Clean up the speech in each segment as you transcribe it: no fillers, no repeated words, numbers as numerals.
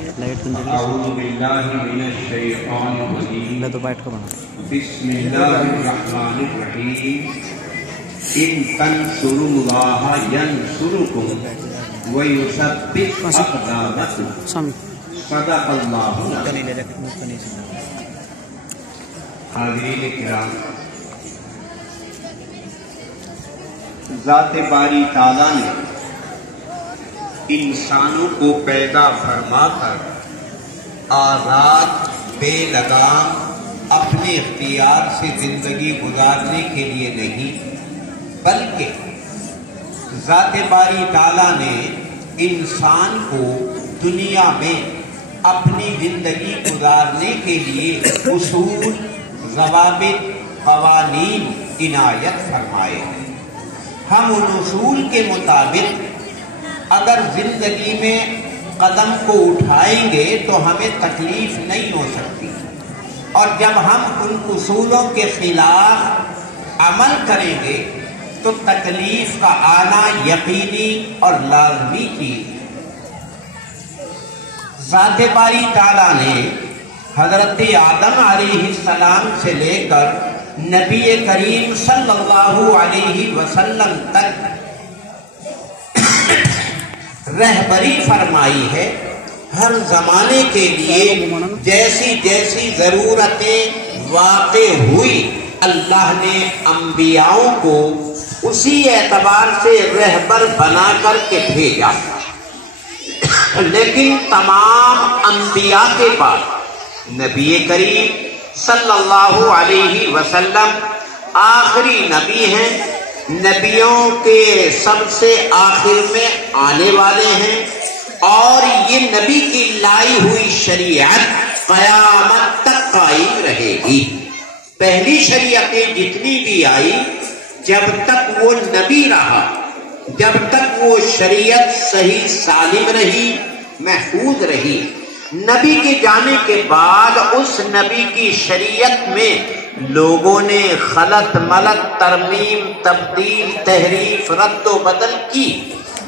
اعوذ باللہ من الشیطان الرجیم بسم اللہ الرحمن الرحیم ان تنصروا اللہ ینصرکم ویثبت اقدامکم صدق اللہ العظیم۔ حاضرین کرام، ذات باری تعالیٰ نے انسانوں کو پیدا فرما کر آزاد بے لگام اپنے اختیار سے زندگی گزارنے کے لیے نہیں، بلکہ ذات باری تعالیٰ نے انسان کو دنیا میں اپنی زندگی گزارنے کے لیے اصول، ضوابط، قوانین عنایت فرمائے ہیں۔ ہم ان اصول کے مطابق اگر زندگی میں قدم کو اٹھائیں گے تو ہمیں تکلیف نہیں ہو سکتی، اور جب ہم ان اصولوں کے خلاف عمل کریں گے تو تکلیف کا آنا یقینی اور لازمی چیز ہے۔ ذات باری تعالیٰ نے حضرت آدم علیہ السلام سے لے کر نبی کریم صلی اللہ علیہ وسلم تک رہبری فرمائی ہے۔ ہر زمانے کے لیے جیسی جیسی ضرورتیں واقع ہوئی، اللہ نے انبیاءوں کو اسی اعتبار سے رہبر بنا کر کے بھیجا، لیکن تمام انبیاء کے بعد نبی کریم صلی اللہ علیہ وسلم آخری نبی ہیں، نبیوں کے سب سے آخر میں آنے والے ہیں، اور یہ نبی کی لائی ہوئی شریعت قیامت تک قائم رہے گی۔ پہلی شریعتیں جتنی بھی آئی، جب تک وہ نبی رہا، جب تک وہ شریعت صحیح سالم رہی، محفوظ رہی، نبی کے جانے کے بعد اس نبی کی شریعت میں لوگوں نے خلط ملط، ترمیم، تبدیل، تحریف، رد و بدل کی،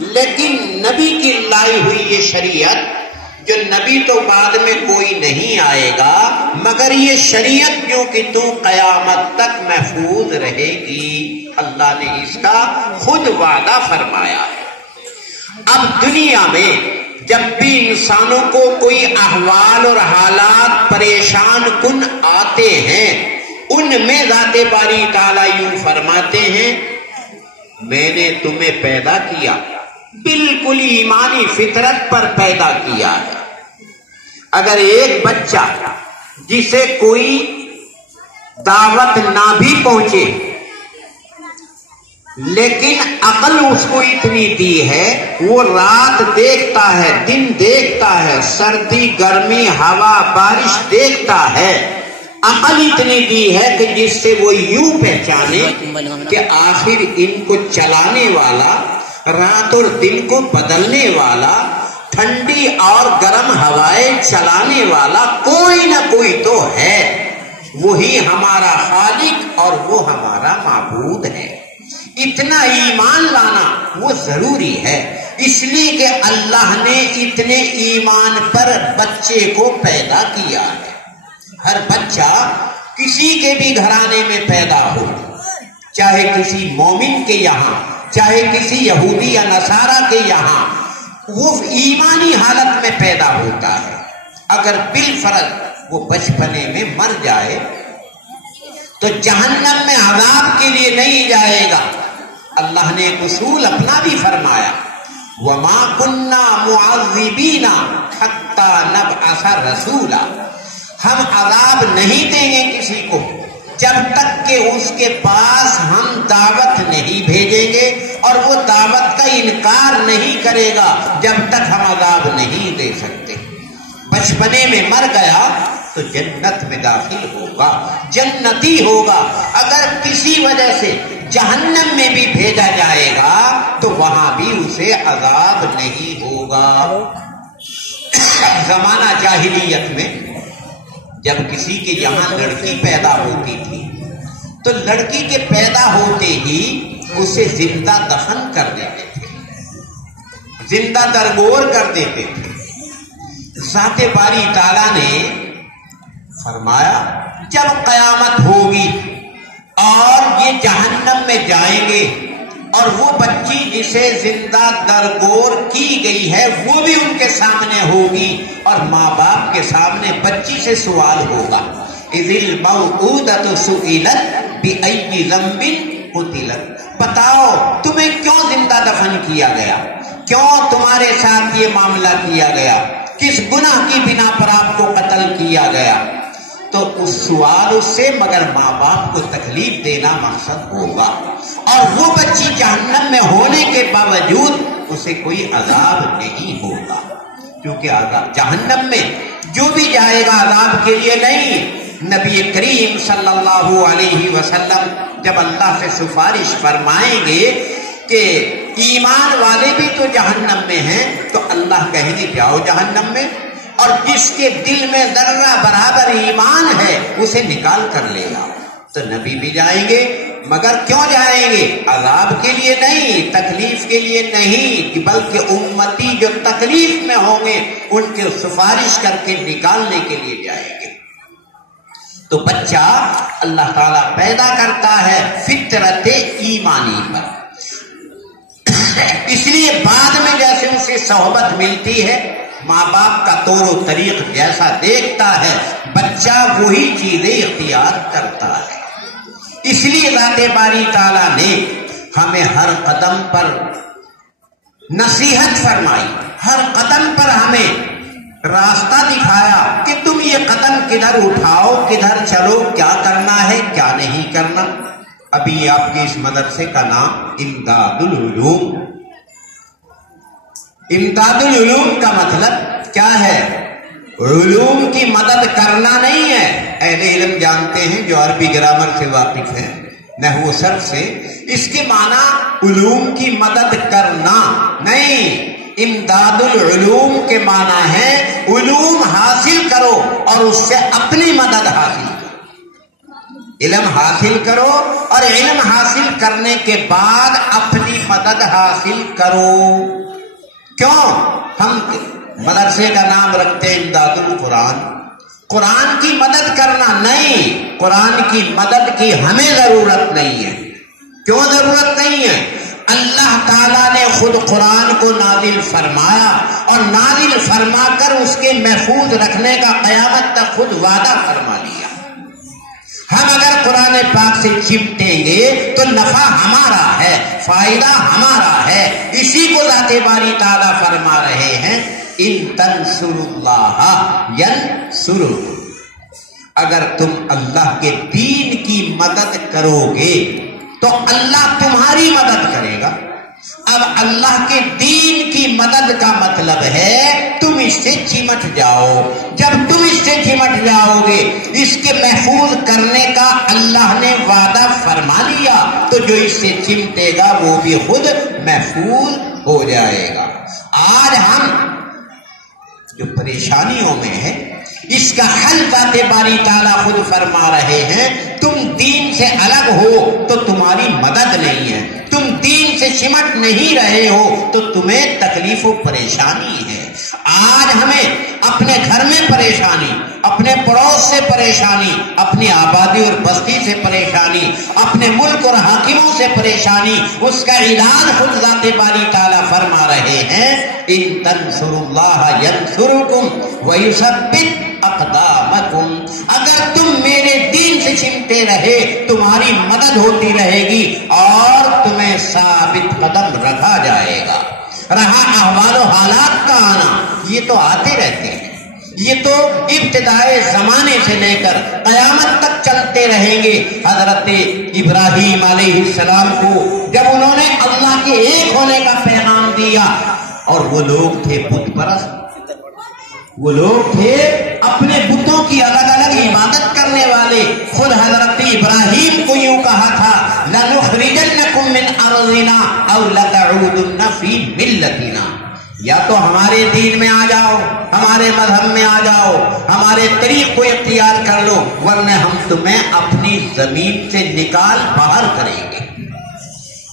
لیکن نبی کی لائی ہوئی یہ شریعت، جو نبی تو بعد میں کوئی نہیں آئے گا، مگر یہ شریعت جو کہ تو قیامت تک محفوظ رہے گی، اللہ نے اس کا خود وعدہ فرمایا ہے۔ اب دنیا میں جب بھی انسانوں کو کوئی احوال اور حالات پریشان کن آتے ہیں، ان میں ذات باری تعالیٰ یوں فرماتے ہیں، میں نے تمہیں پیدا کیا، بالکل ایمانی فطرت پر پیدا کیا ہے۔ اگر ایک بچہ جسے کوئی دعوت نہ بھی پہنچے، لیکن عقل اس کو اتنی دی ہے، وہ رات دیکھتا ہے، دن دیکھتا ہے، سردی، گرمی، ہوا، بارش دیکھتا ہے، عقل اتنی دی ہے کہ جس سے وہ یوں پہچانے کہ آخر ان کو چلانے والا، رات اور دن کو بدلنے والا، ٹھنڈی اور گرم ہوائیں چلانے والا کوئی نہ کوئی تو ہے، وہی ہمارا خالق اور وہ ہمارا معبود ہے۔ اتنا ایمان لانا وہ ضروری ہے، اس لیے کہ اللہ نے اتنے ایمان پر بچے کو پیدا کیا ہے۔ ہر بچہ کسی کے بھی گھرانے میں پیدا ہو، چاہے کسی مومن کے یہاں، چاہے کسی یہودی یا نصارہ کے یہاں، وہ ایمانی حالت میں پیدا ہوتا ہے۔ اگر بالفرض وہ بچپنے میں مر جائے تو جہنم میں عذاب کے لیے نہیں جائے گا۔ اللہ نے ایک اصول اپنا بھی فرمایا، وَمَا كُنَّا مُعَذِّبِينَ حَتَّى نَبْعَثَ رَسُولًا، ہم عذاب نہیں دیں گے کسی کو جب تک کہ اس کے پاس ہم دعوت نہیں بھیجیں گے، اور وہ دعوت کا انکار نہیں کرے گا جب تک ہم عذاب نہیں دے سکتے۔ بچپنے میں مر گیا تو جنت میں داخل ہوگا، جنتی ہوگا۔ اگر کسی وجہ سے جہنم میں بھی بھیجا جائے گا تو وہاں بھی اسے عذاب نہیں ہوگا۔ زمانہ جاہلیت میں جب کسی کے یہاں لڑکی پیدا ہوتی تھی تو لڑکی کے پیدا ہوتے ہی اسے زندہ دفن کر دیتے تھے، زندہ درگور کر دیتے تھے۔ ذات باری تعالیٰ نے فرمایا جب قیامت ہوگی اور یہ جہنم میں جائیں گے اور وہ بچی جسے زندہ درگور کی گئی ہے وہ بھی ان کے سامنے ہوگی اور ماں باپ کے سامنے بچی سے سوال ہوگا اذ الموءودۃ سئلت بأی ذنب قتلت، بتاؤ تمہیں کیوں زندہ دفن کیا گیا، کیوں تمہارے ساتھ یہ معاملہ کیا گیا، کس گناہ کی بنا پر آپ کو قتل کیا گیا؟ تو اس سوال سے مگر ماں باپ کو تکلیف دینا مقصد ہوگا، اور وہ بچی جہنم میں ہونے کے باوجود اسے کوئی عذاب نہیں ہوگا، کیونکہ عذاب جہنم میں جو بھی جائے گا عذاب کے لیے نہیں۔ نبی کریم صلی اللہ علیہ وسلم جب اللہ سے سفارش فرمائیں گے کہ ایمان والے بھی تو جہنم میں ہیں تو اللہ کہیں گے جاؤ جہنم میں، اور جس کے دل میں ذرہ برابر ایمان ہے اسے نکال کر لے گا۔ تو نبی بھی جائیں گے، مگر کیوں جائیں گے؟ عذاب کے لیے نہیں، تکلیف کے لیے نہیں، بلکہ امتی جو تکلیف میں ہوں گے ان کے سفارش کر کے نکالنے کے لیے جائیں گے۔ تو بچہ اللہ تعالیٰ پیدا کرتا ہے فطرت ایمانی پر، اس لیے بعد میں جیسے اسے صحبت ملتی ہے، ماں باپ کا طور و طریق جیسا دیکھتا ہے بچہ وہی چیزیں اختیار کرتا ہے۔ اس لیے ذات باری تعالیٰ نے ہمیں ہر قدم پر نصیحت فرمائی، ہر قدم پر ہمیں راستہ دکھایا کہ تم یہ قدم کدھر اٹھاؤ، کدھر چلو، کیا کرنا ہے کیا نہیں کرنا۔ ابھی آپ کے اس مدرسے کا نام امداد العلوم، امداد العلوم کا مطلب کیا ہے؟ علوم کی مدد کرنا نہیں ہے۔ اہل علم جانتے ہیں جو عربی گرامر سے واقف ہیں، نحو صرف سے، اس کے معنی علوم کی مدد کرنا نہیں، امداد العلوم کے معنی ہے علوم حاصل کرو اور اس سے اپنی مدد حاصل کرو، علم حاصل کرو اور علم حاصل کرنے کے بعد اپنی مدد حاصل کرو۔ کیوں ہم مدرسے کا نام رکھتے ہیں امداد القرآن؟ قرآن کی مدد کرنا نہیں، قرآن کی مدد کی ہمیں ضرورت نہیں ہے۔ کیوں ضرورت نہیں ہے؟ اللہ تعالیٰ نے خود قرآن کو نازل فرمایا اور نازل فرما کر اس کے محفوظ رکھنے کا قیامت تک خود وعدہ فرما لیا۔ ہم اگر قرآن پاک سے چمٹیں گے تو نفع ہمارا ہے، فائدہ ہمارا ہے۔ اسی کو ذات باری تعالیٰ فرما رہے ہیں ان تنصروا اللہ ینصرکم، اگر تم اللہ کے دین کی مدد کرو گے تو اللہ تمہاری مدد کرے گا۔ اب اللہ کے دین کی مدد کا مطلب ہے تم اس سے چمٹ جاؤ۔ جب تم اس سے چمٹ جاؤ گے، اس کے محفوظ کرنے کا اللہ نے وعدہ فرما لیا، تو جو اس سے چمٹے گا وہ بھی خود محفوظ ہو جائے گا۔ آج ہم جو پریشانیوں میں ہے اس کا حل ذات باری تعالیٰ خود فرما رہے ہیں تم دین سے الگ ہو تو تمہاری مدد نہیں ہے، تم دین سے چمٹ نہیں رہے ہو تو تمہیں تکلیف و پریشانی ہے۔ آج ہمیں اپنے گھر میں پریشانی، اپنے پڑوس سے پریشانی، اپنی آبادی اور بستی سے پریشانی، اپنے ملک اور حاکموں سے پریشانی، اس کا علاج خود ذات باری تعالیٰ فرما رہے ہیں ان تنصروا اللہ ینصرکم ویثبت اقدامکم، اگر تم میرے دین سے چمٹے رہے تمہاری مدد ہوتی رہے گی اور تمہیں ثابت قدم رکھا جائے گا۔ رہا احوال و حالات کا آنا، یہ تو آتے رہتے ہیں، یہ تو ابتدائے زمانے سے لے کر قیامت تک چلتے رہیں گے۔ حضرت ابراہیم علیہ السلام کو جب انہوں نے اللہ کے ایک ہونے کا پیغام دیا، اور وہ لوگ تھے بت پرست، وہ لوگ تھے اپنے بتوں کی الگ الگ عبادت کرنے والے۔ خود حضرت ابراہیم کو یوں کہا تھا لَنُخْرِجَنَّكُم مِّنْ أَرْضِنَا أَوْ لَتَعُودُنَّ فِي مِلَّتِنَا، یا تو ہمارے دین میں آ جاؤ، ہمارے مذہب میں آ جاؤ، ہمارے طریق کو اختیار کر لو، ورنہ ہم تمہیں اپنی زمین سے نکال باہر کریں گے۔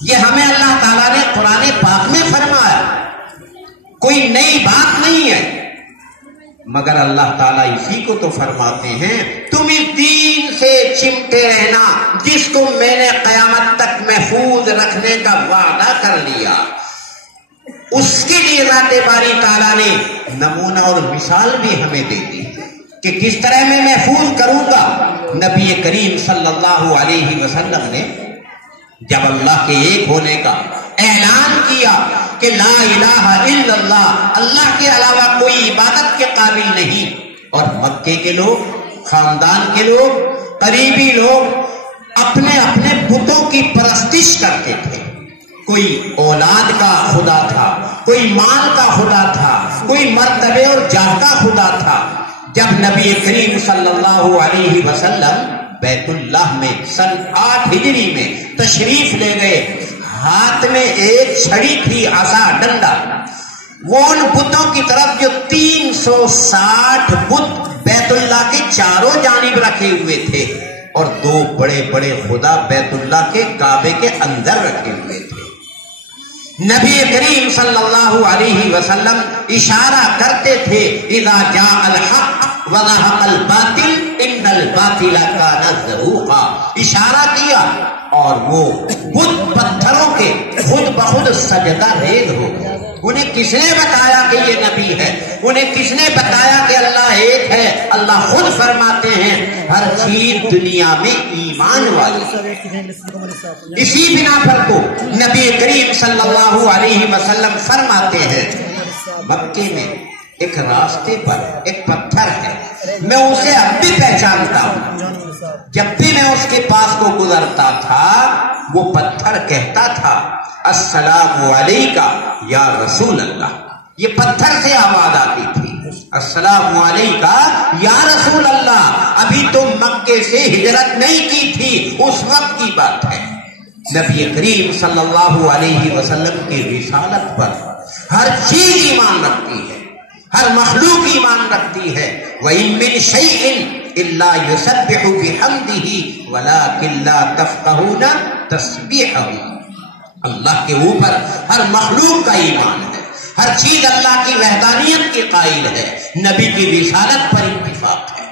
یہ ہمیں اللہ تعالیٰ نے قرآن پاک میں فرمایا، کوئی نئی بات نہیں ہے۔ مگر اللہ تعالیٰ اسی کو تو فرماتے ہیں تم اس دین سے چمٹے رہنا جس کو میں نے قیامت تک محفوظ رکھنے کا وعدہ کر لیا. اس کے لیے ذات باری تعالیٰ نے نمونہ اور مثال بھی ہمیں دے دی کہ کس طرح میں محفوظ کروں گا. نبی کریم صلی اللہ علیہ وسلم نے جب اللہ کے ایک ہونے کا اعلان کیا کہ لا الہ الا اللہ، اللہ کے علاوہ کوئی عبادت کے قابل نہیں، اور مکے کے لوگ، خاندان کے لوگ، قریبی لوگ اپنے اپنے بتوں کی پرستش کرتے تھے. کوئی اولاد کا خدا تھا، کوئی مال کا خدا تھا، کوئی مرتبے اور جاہ کا خدا تھا. جب نبی کریم صلی اللہ علیہ وسلم بیت اللہ میں سن 8 ہجری میں تشریف لے گئے، ہاتھ میں ایک چھڑی تھی، عصا، ڈنڈا. وہ ان بتوں کی طرف جو 360 بت بیت اللہ کے چاروں جانب رکھے ہوئے تھے، اور 2 بڑے بڑے خدا بیت اللہ کے کعبے کے اندر رکھے ہوئے تھے. نبی کریم صلی اللہ علیہ وسلم اشارہ کرتے تھے اذا جاء الحق وزهق الباطل ان الباطل كان زهوقا. اشارہ کیا اور وہ بت پتھروں کے خود بخود سجدہ ریز ہو گئے. انہیں کس نے بتایا کہ یہ نبی ہے؟ انہیں کس نے بتایا کہ اللہ ایک ہے؟ اللہ خود فرماتے ہیں ہر چیز دنیا میں ایمان والی. اسی بنا پر تو نبی کریم صلی اللہ علیہ وسلم فرماتے ہیں مکے میں ایک راستے پر ایک پتھر ہے، میں اسے اب بھی پہچانتا ہوں. جب بھی میں اس کے پاس کو گزرتا تھا وہ پتھر کہتا تھا السلام علیکہ یا رسول اللہ. یہ پتھر سے آواز آتی تھی السلام علیکہ یا رسول اللہ. ابھی تو مکے سے ہجرت نہیں کی تھی، اس وقت کی بات ہے. نبی کریم صلی اللہ علیہ وسلم کی رسالت پر ہر چیز ایمان رکھتی ہے، ہر مخلوق ایمان رکھتی ہے. وَإِن مِّن شَيْءٍ إِلَّا يُسَبِّحُ بِحَمْدِهِ وَلَٰكِن لَّا تَفْقَهُونَ تَسْبِيحَهُ. اللہ کے اوپر ہر مخلوق کا ایمان ہے، ہر چیز اللہ کی وحدانیت کے قائل ہے. نبی کی رسالت پر اتفاق ہے.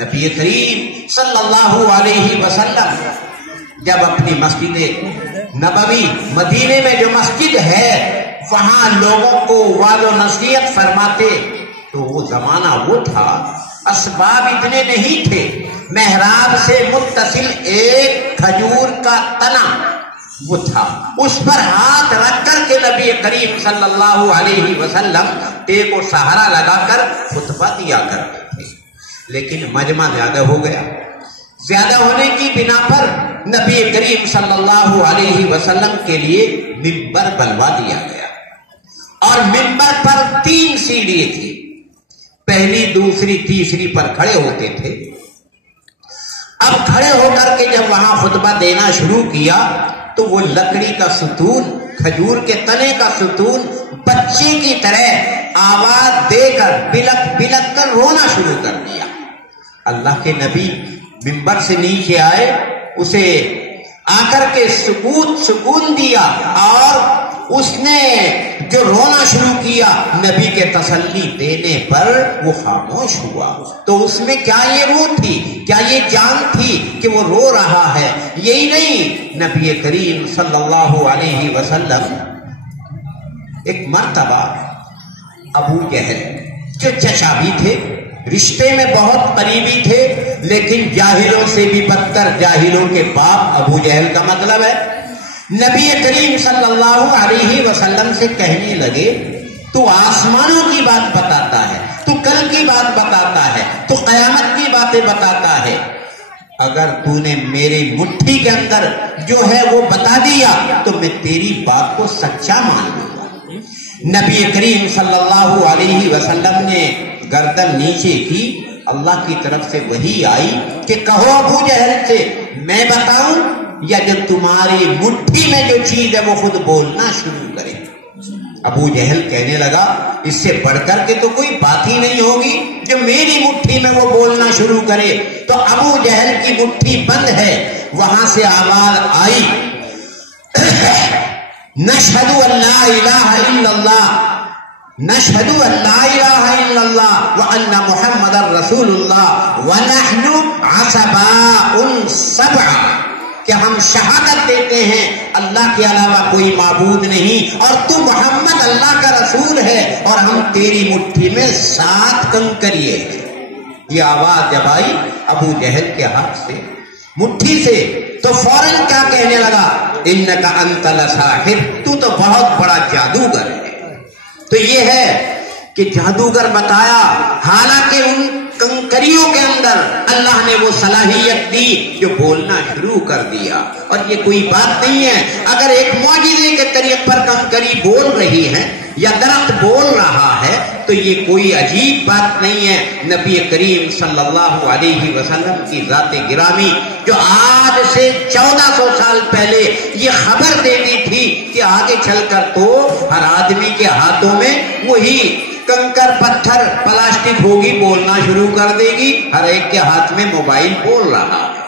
نبی کریم صلی اللہ علیہ وسلم جب اپنی مسجد نبوی مدینے میں جو مسجد ہے وہاں لوگوں کو وعظ و نصیحت فرماتے، تو وہ زمانہ وہ تھا اسباب اتنے نہیں تھے. محراب سے متصل ایک کھجور کا تنا وہ تھا، اس پر ہاتھ رکھ کر کے نبی کریم صلی اللہ علیہ وسلم ٹیک و سہارا لگا کر خطبہ دیا کرتے تھے. لیکن مجمع زیادہ ہو گیا، زیادہ ہونے کی بنا پر نبی کریم صلی اللہ علیہ وسلم کے لیے منبر بنوا دیا گیا، اور منبر پر 3 سیڑھیاں تھی. پہلی، دوسری، تیسری پر کھڑے ہوتے تھے. اب کھڑے ہو کر کے جب وہاں خطبہ دینا شروع کیا تو وہ لکڑی کا ستون، کھجور کے تنے کا ستون بچے کی طرح آواز دے کر بلک بلک کر رونا شروع کر دیا. اللہ کے نبی منبر سے نیچے آئے، اسے آ کر کے سکون دیا، اور اس نے جو رونا شروع کیا نبی کے تسلی دینے پر وہ خاموش ہوا. تو اس میں کیا یہ روح تھی، کیا یہ جان تھی کہ وہ رو رہا ہے؟ یہی نہیں، نبی کریم صلی اللہ علیہ وسلم ایک مرتبہ ابو جہل جو چچا بھی تھے، رشتے میں بہت قریبی تھے، لیکن جاہلوں سے بھی بدتر، جاہلوں کے باپ ابو جہل کا مطلب ہے، نبی کریم صلی اللہ علیہ وسلم سے کہنے لگے تو آسمانوں کی بات بتاتا ہے، تو کل کی بات بتاتا ہے، تو قیامت کی باتیں بتاتا ہے، اگر تو نے میری مٹھی کے اندر جو ہے وہ بتا دیا تو میں تیری بات کو سچا مان لوں گا. نبی کریم صلی اللہ علیہ وسلم نے گردن نیچے کی، اللہ کی طرف سے وحی آئی کہ کہو ابو جہل سے میں بتاؤں یا جو تمہاری مٹھی میں جو چیز ہے وہ خود بولنا شروع کرے. ابو جہل کہنے لگا اس سے بڑھ کر کے تو کوئی بات ہی نہیں ہوگی جو میری مٹھی میں وہ بولنا شروع کرے. تو ابو جہل کی مٹھی بند ہے، وہاں سے آواز آئی نشہد ان لا الہ الا اللہ نشہدو ان لا الہ الا اللہ وان محمد رسول اللہ ونحن عصباء سبع، کہ ہم شہادت دیتے ہیں اللہ کے علاوہ کوئی معبود نہیں اور تو محمد اللہ کا رسول ہے اور ہم تیری مٹھی میں 7 کنکریے ہیں۔ یہ آواز جب آئی ابو جہل کے ہاتھ سے، مٹھی سے، تو فوراً کیا کہنے لگا؟ انک انت لساحر، تو بہت بڑا جادوگر ہے۔ تو یہ ہے کہ جادوگر بتایا، حالانکہ ان کنکریوں کے اندر اللہ نے وہ صلاحیت دی جو بولنا شروع کر دیا۔ اور یہ کوئی بات نہیں ہے، اگر ایک معجزے کے طریقے پر کنکری بول رہی ہے یا درخت بول رہا ہے تو یہ کوئی عجیب بات نہیں ہے۔ نبی کریم صلی اللہ علیہ وسلم کی ذات گرامی جو آج سے 1400 سال پہلے یہ خبر دیتی تھی کہ آگے چل کر تو ہر آدمی کے ہاتھوں میں وہی کنکر پتھر پلاسٹک ہوگی، بولنا شروع کر دے گی، ہر ایک کے ہاتھ میں موبائل بول رہا ہے۔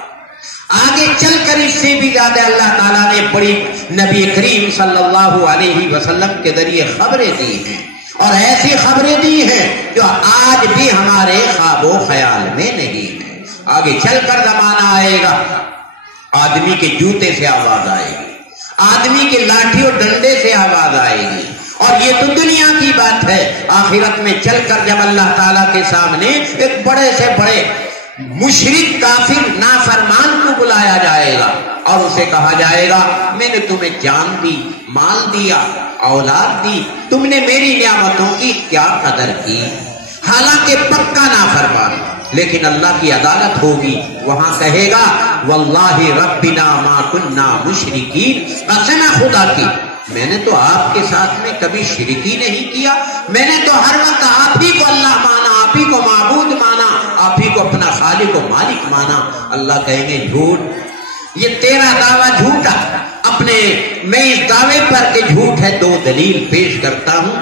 آگے چل کر اس سے بھی زیادہ اللہ تعالیٰ نے بڑی نبی کریم صلی اللہ علیہ وسلم کے ذریعے خبریں دی ہیں، اور ایسی خبریں دی ہیں جو آج بھی ہمارے خواب و خیال میں نہیں ہے۔ آگے چل کر زمانہ آئے گا، آدمی کے جوتے سے آواز آئے گی، آدمی کے لاٹھی اور ڈنڈے سے آواز آئے گی، اور یہ تو دنیا کی بات ہے۔ آخرت میں چل کر جب اللہ تعالیٰ کے سامنے ایک بڑے سے بڑے مشرک کافر نافرمان کو بلایا جائے گا اور اسے کہا جائے گا میں نے تمہیں جان دی، مال دیا، اولاد دی، تم نے میری نعمتوں کی کیا قدر کی؟ حالانکہ پکا نافرمان، لیکن اللہ کی عدالت ہوگی، وہاں کہے گا واللہ ربنا ما کننا مشرکین، قسم خدا کی میں نے تو آپ کے ساتھ میں کبھی شرک ہی نہیں کیا، میں نے تو ہر وقت آپ ہی کو اللہ مانا، آپ ہی کو معبود مانا، آپ ہی کو اپنا خالق و مالک مانا۔ اللہ کہیں گے جھوٹ، یہ تیرا دعویٰ جھوٹا، اپنے میں اس دعوے پر کہ جھوٹ ہے 2 دلیل پیش کرتا ہوں۔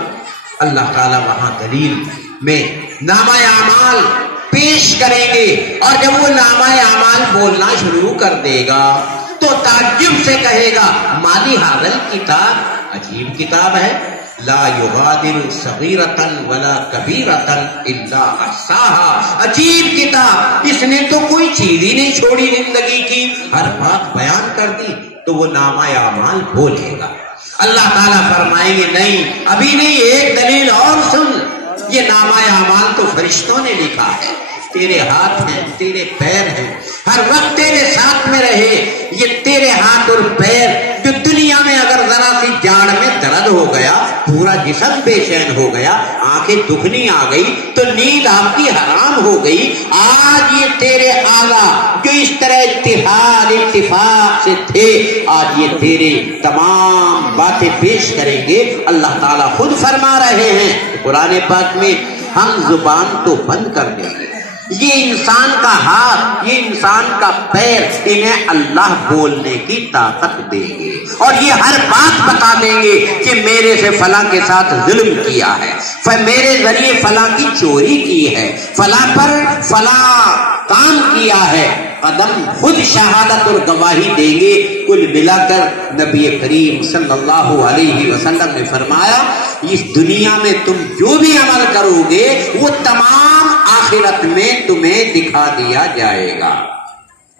اللہ تعالیٰ وہاں دلیل میں نامہ اعمال پیش کریں گے، اور جب وہ نامہ اعمال بولنا شروع کر دے گا تو تعجب سے کہے گا مالی حاضل کتاب، عجیب کتاب ہے، لا یغادر صغیرۃ ولا کبیرۃ الا احصاها، عجیب کتاب، اس نے تو کوئی چیز ہی نہیں چھوڑی زندگی کی، ہر بات بیان کر دی۔ تو وہ نامہ اعمال بولے گا۔ اللہ تعالیٰ فرمائیں گے نہیں، ابھی نہیں، ایک دلیل اور سن، یہ نامہ اعمال تو فرشتوں نے لکھا ہے، تیرے ہاتھ ہیں، تیرے پیر ہیں، ہر وقت تیرے ساتھ میں رہے، یہ تیرے ہاتھ اور پیر جو دنیا میں اگر ذرا سی جاڑ میں درد ہو گیا، پورا جسم بے چین ہو گیا، آنکھیں دکھنی آ گئی تو نیند آپ کی حرام ہو گئی، آج یہ تیرے اعلیٰ جو اس طرح اتفاق سے تھے، آج یہ تیرے تمام باتیں پیش کریں گے۔ اللہ تعالیٰ خود فرما رہے ہیں قرآن پاک میں، ہم زبان تو بند کر دیں گے، یہ انسان کا ہاتھ، یہ انسان کا پیر، انہیں اللہ بولنے کی طاقت دیں گے، اور یہ ہر بات بتا دیں گے کہ میرے سے فلاں کے ساتھ ظلم کیا ہے، میرے ذریعے فلاں کی چوری کی ہے، فلاں پر فلاں کام کیا ہے، قدم خود شہادت اور گواہی دیں گے۔ کل ملا کر نبی کریم صلی اللہ علیہ وسلم نے فرمایا اس دنیا میں تم جو بھی عمل کرو گے وہ تمام آخرت میں تمہیں دکھا دیا جائے گا۔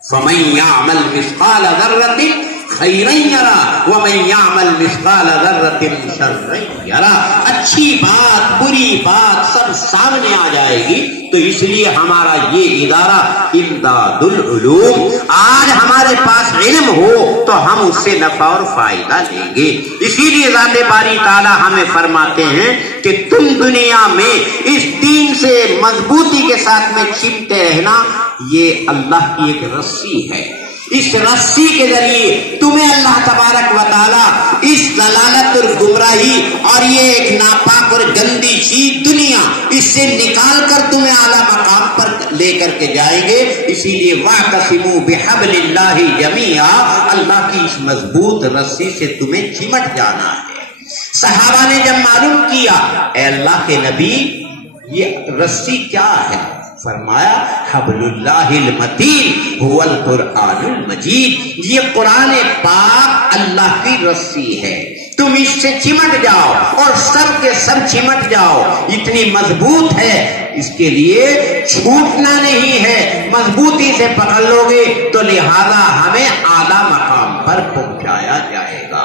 فَمَن يَعْمَلْ مِثْقَالَ ذَرَّةٍ خَيْرًا يَرَهُ وَمَن يَعْمَلْ مِثْقَالَ ذَرَّةٍ شَرًّا يَرَهُ، اچھی بات بری بات سب سامنے آ جائے گی۔ تو اس لیے ہمارا یہ ادارہ امداد العلوم، آج ہمارے پاس علم ہو تو ہم اس سے نفع اور فائدہ لیں گے۔ اسی لیے ذات باری تعالیٰ ہمیں فرماتے ہیں کہ تم دنیا میں اس دین سے مضبوطی کے ساتھ میں چمٹے رہنا، یہ اللہ کی ایک رسی ہے، اس رسی کے ذریعے تمہیں اللہ تبارک و تعالیٰ اس ضلالت اور گمراہی اور یہ ایک ناپاک اور گندی چیز دنیا، اس سے نکال کر تمہیں اعلیٰ مقام پر لے کر کے جائیں گے۔ اسی لیے وَاعْتَصِمُوا بِحَبْلِ اللَّهِ جَمِيعًا، اللہ کی اس مضبوط رسی سے تمہیں چمٹ جانا ہے۔ صحابہ نے جب معلوم کیا اے اللہ کے نبی یہ رسی کیا ہے، فرمایا حبل اللہ المتین هو القرآن المجید، یہ قرآن پاک اللہ کی رسی ہے، تم اس سے چمٹ جاؤ اور سب کے سب چمٹ جاؤ، اتنی مضبوط ہے، اس کے لیے چھوٹنا نہیں ہے، مضبوطی سے پکڑ لو گے تو لہذا ہمیں اعلیٰ مقام پر پہنچایا جائے گا۔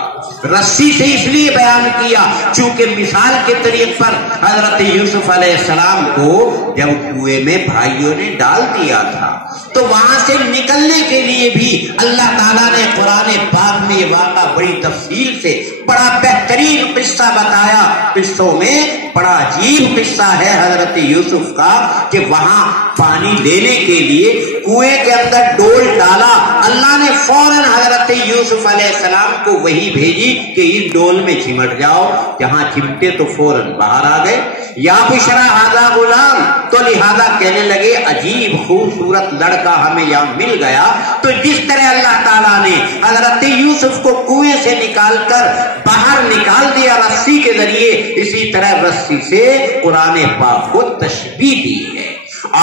رسی سے اس لیے بیان کیا چونکہ مثال کے طریق پر حضرت یوسف علیہ السلام کو جب کنویں میں بھائیوں نے ڈال دیا تھا تو وہاں سے نکلنے کے لیے بھی اللہ تعالیٰ نے قرآن پاک میں یہ واقعہ بڑی تفصیل سے بڑا بہترین قصہ بتایا۔ قصوں میں بڑا عجیب قصہ ہے حضرت یوسف کا کہ وہاں پانی لینے کے لیے کنویں کے اندر ڈول ڈالا، اللہ نے فوراً حضرت یوسف علیہ السلام کو وہی بھیجی کہ اس ڈول میں چمٹ جاؤ، جہاں چمٹے تو فوراً باہر آ گئے۔ یا بشرا ھذا غلام، تو لہذا کہنے لگے عجیب خوبصورت لڑکا ہمیں یہاں مل گیا۔ تو جس طرح اللہ تعالیٰ نے حضرت یوسف کو کنویں سے نکال کر باہر نکال دیا رسی کے ذریعے، اسی طرح رسی سے قرآن پاک کو تشبیہ دی ہے،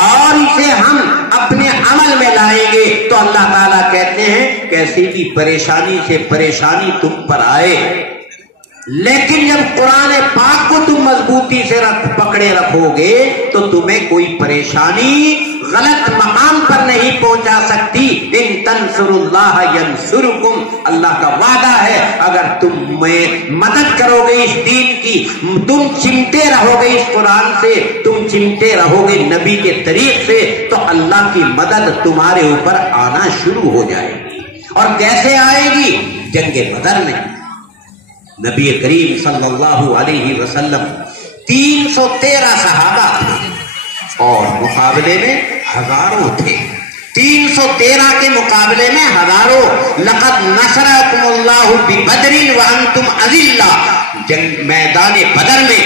اور اسے ہم اپنے عمل میں لائیں گے تو اللہ تعالیٰ کہتے ہیں کیسی بھی پریشانی سے پریشانی تم پر آئے، لیکن جب قرآن پاک کو تم مضبوطی سے پکڑے رکھو گے تو تمہیں کوئی پریشانی غلط مقام پر نہیں پہنچا سکتی۔ ان تنصر اللہ ینصرکم، اللہ کا وعدہ ہے اگر تم مدد کرو گے اس دین کی، تم چمٹے رہو گے اس قرآن سے، تم چمٹے رہو گے نبی کے طریق سے، تو اللہ کی مدد تمہارے اوپر آنا شروع ہو جائے گی۔ اور کیسے آئے گی؟ جنگ بدر میں نبی کریم صلی اللہ علیہ وسلم 313 صحابہ تھے اور مقابلے میں ہزاروں تھے، 313 کے مقابلے میں ہزاروں۔ لقد نصرکم اللہ ببدر وانتم اذلہ، جنگ میدان بدر میں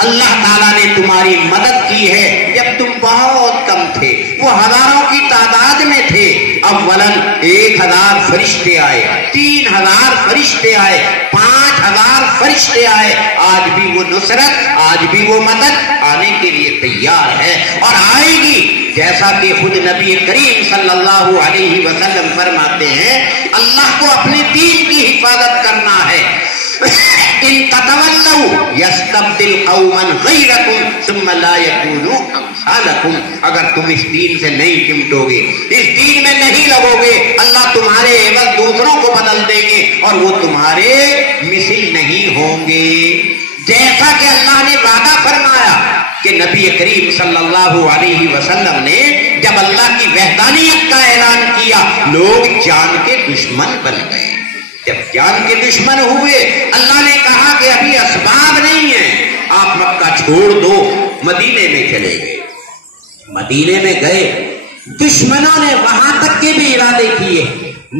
اللہ تعالیٰ نے تمہاری مدد کی ہے جب تم بہت کم تھے، وہ ہزاروں کی تعداد میں تھے۔ اولاً 1000 فرشتے آئے، 3000 فرشتے آئے، 5000 فرشتے آئے، آج بھی وہ نصرت، آج بھی وہ مدد آنے کے لیے تیار ہے اور آئے گی، جیسا کہ خود نبی کریم صلی اللہ علیہ وسلم فرماتے ہیں اللہ کو اپنے دین کی حفاظت کرنا ہے۔ ان تتولوا یستبدل قوما غیرکم ثم لا یکونوا امثالکم، اگر تم اس دین سے نہیں چمٹو گے، اس دین میں نہیں لگو گے، اللہ تمہارے عوض دوسروں کو بدل دیں گے اور وہ تمہارے مثل نہیں ہوں گے۔ جیسا کہ اللہ نے وعدہ فرمایا کہ نبی کریم صلی اللہ علیہ وسلم نے جب اللہ کی وحدانیت کا اعلان کیا لوگ جان کے دشمن بن گئے۔ جب جان کے دشمن ہوئے اللہ نے کہا کہ ابھی اسباب نہیں ہیں، آپ مکہ چھوڑ دو، مدینے میں چلے گئے۔ مدینے میں گئے، دشمنوں نے وہاں تک کے بھی ارادے کیے،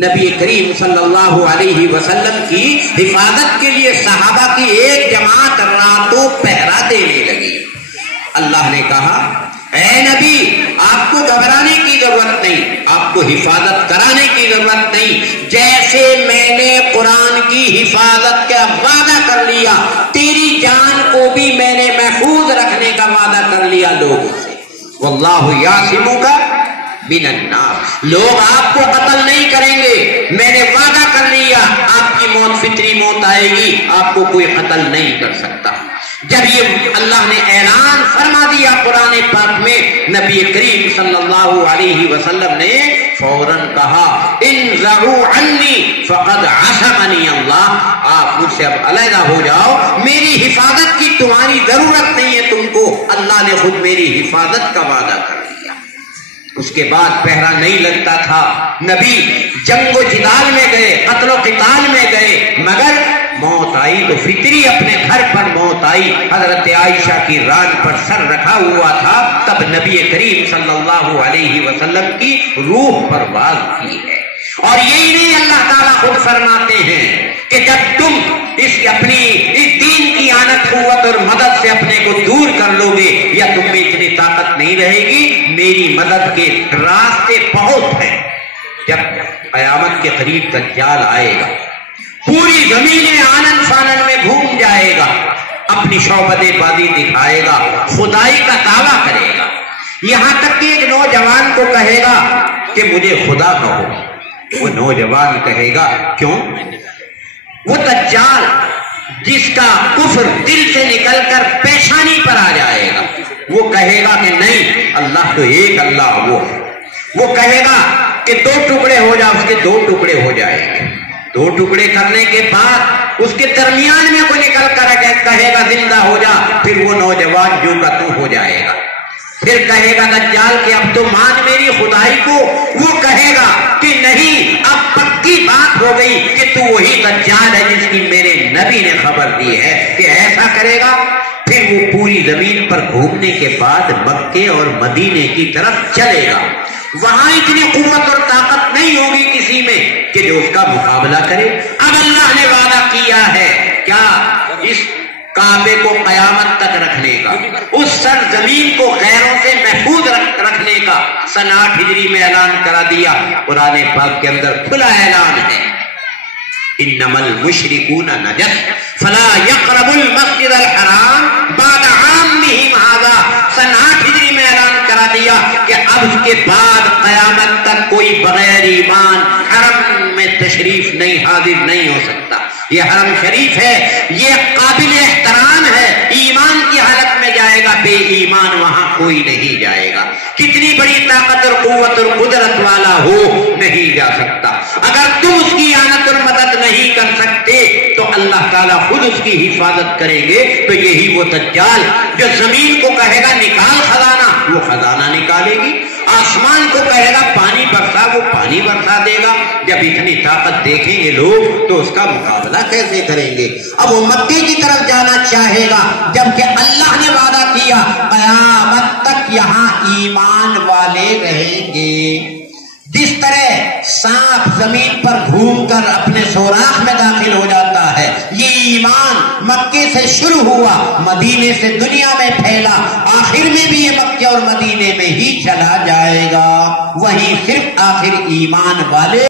نبی کریم صلی اللہ علیہ وسلم کی حفاظت کے لیے صحابہ کی ایک جماعت راتوں پہرا دینے لگی۔ اللہ نے کہا اے نبی آپ کو گھبرانے کی ضرورت نہیں، آپ کو حفاظت کرانے کی ضرورت نہیں، جیسے میں نے قرآن کی حفاظت کا وعدہ کر لیا، تیری جان کو بھی میں نے محفوظ رکھنے کا وعدہ کر لیا لوگوں سے۔ واللہ یعصمک من الناس، لوگ آپ کو قتل نہیں کریں گے، میں نے وعدہ کر لیا آپ کی موت فطری موت آئے گی، آپ کو کوئی قتل نہیں کر سکتا۔ جب یہ اللہ نے اعلان فرما دیا قرآن پاک میں، نبی کریم صلی اللہ علیہ وسلم نے فوراً کہا انزعوا عنی فقد عصمنی اللہ، آپ مجھ سے اب علیحدہ ہو جاؤ، میری حفاظت کی تمہاری ضرورت نہیں ہے تم کو، اللہ نے خود میری حفاظت کا وعدہ کر دیا۔ اس کے بعد پہرا نہیں لگتا تھا، نبی جنگ و جدال میں گئے، قتل و قتال میں گئے، مگر موت آئی تو فطری اپنے گھر پر موت آئی۔ حضرت عائشہ کی ران پر سر رکھا ہوا تھا، تب نبی کریم صلی اللہ علیہ وسلم کی روح پرواز کی ہے۔ اور یہی نہیں، اللہ تعالیٰ خود فرماتے ہیں کہ جب تم اس دین کی آنت قوت اور مدد سے اپنے کو دور کر لو گے یا تم میں اتنی طاقت نہیں رہے گی، میری مدد کے راستے بہت ہیں۔ جب قیامت کے قریب دجال آئے گا، پوری زمین میں آنن فانن میں گھوم جائے گا، اپنی شعبت بازی دکھائے گا، خدائی کا دعویٰ کرے گا، یہاں تک کہ ایک نوجوان کو کہے گا کہ مجھے خدا کہو، وہ نوجوان کہے گا کیوں؟ وہ دجال جس کا کفر دل سے نکل کر پیشانی پر آ جائے گا، وہ کہے گا کہ نہیں، اللہ تو ایک اللہ وہ ہے۔ وہ کہے گا کہ دو ٹکڑے ہو جا، اس کے دو ٹکڑے ہو جائیں گے، دو ٹکڑے کرنے کے بعد اس کے درمیان میں کوئی نکل کر کہے گا زندہ ہو جا، پھر وہ نوجوان جو کا تو ہو جائے گا۔ پھر کہے گا دجال کہ اب تو مان میری خدائی کو، وہ کہے گا کہ نہیں، اب پکی بات ہو گئی کہ تو وہی دجال ہے جس کی میرے نبی نے خبر دی ہے کہ ایسا کرے گا۔ پھر وہ پوری زمین پر گھومنے کے بعد مکے اور مدینے کی طرف چلے گا۔ وہاں اتنی قوت اور طاقت نہیں ہوگی کسی میں کہ جو اس کا مقابلہ کرے۔ اب اللہ نے وعدہ کیا ہے کیا؟ اس کعبے کو قیامت تک رکھنے کا، اس سرزمین کو غیروں سے محفوظ رکھنے کا۔ سن 8 ہجری میں اعلان کرا دیا، قرآن پاک کے اندر کھلا اعلان ہے، انما المشرکون نجس فلا یقربوا المسجد الحرام بعد عامهم هذا۔ سن 8 ہجری میں اعلان کرا دیا کہ اب اس کے بعد قیامت تک کوئی بغیر ایمان حرم میں تشریف نہیں حاضر نہیں ہو سکتا۔ یہ حرم شریف ہے، یہ قابل احترام ہے، ایمان کی حالت میں جائے گا، بے ایمان وہاں کوئی نہیں جائے گا، کتنی بڑی طاقت اور قوت اور قدرت والا ہو نہیں جا سکتا۔ اگر تم اس کی اعانت اور مدد نہیں کر سکتے تو اللہ تعالیٰ خود اس کی حفاظت کریں گے۔ تو یہی وہ دجال جو زمین کو کہے گا نکال خزانہ، وہ خزانہ نکالے گی، آسمان کو کہے گا پانی برسا، وہ پانی برسا دے گا۔ جب اتنی طاقت دیکھیں گے لوگ تو اس کا مقابلہ کیسے کریں گے؟ اب وہ مکے کی طرف جانا چاہے گا، جبکہ اللہ نے وعدہ کیا قیامت تک یہاں ایمان والے رہیں گے۔ جس طرح سانپ زمین پر گھوم کر اپنے سوراخ میں داخل ہو جاتا ہے، یہ ایمان مکے سے شروع ہوا، مدینے سے دنیا میں پھیلا، آخر میں بھی یہ مکے اور مدینے میں ہی چلا جائے گا۔ وہیں صرف آخر ایمان والے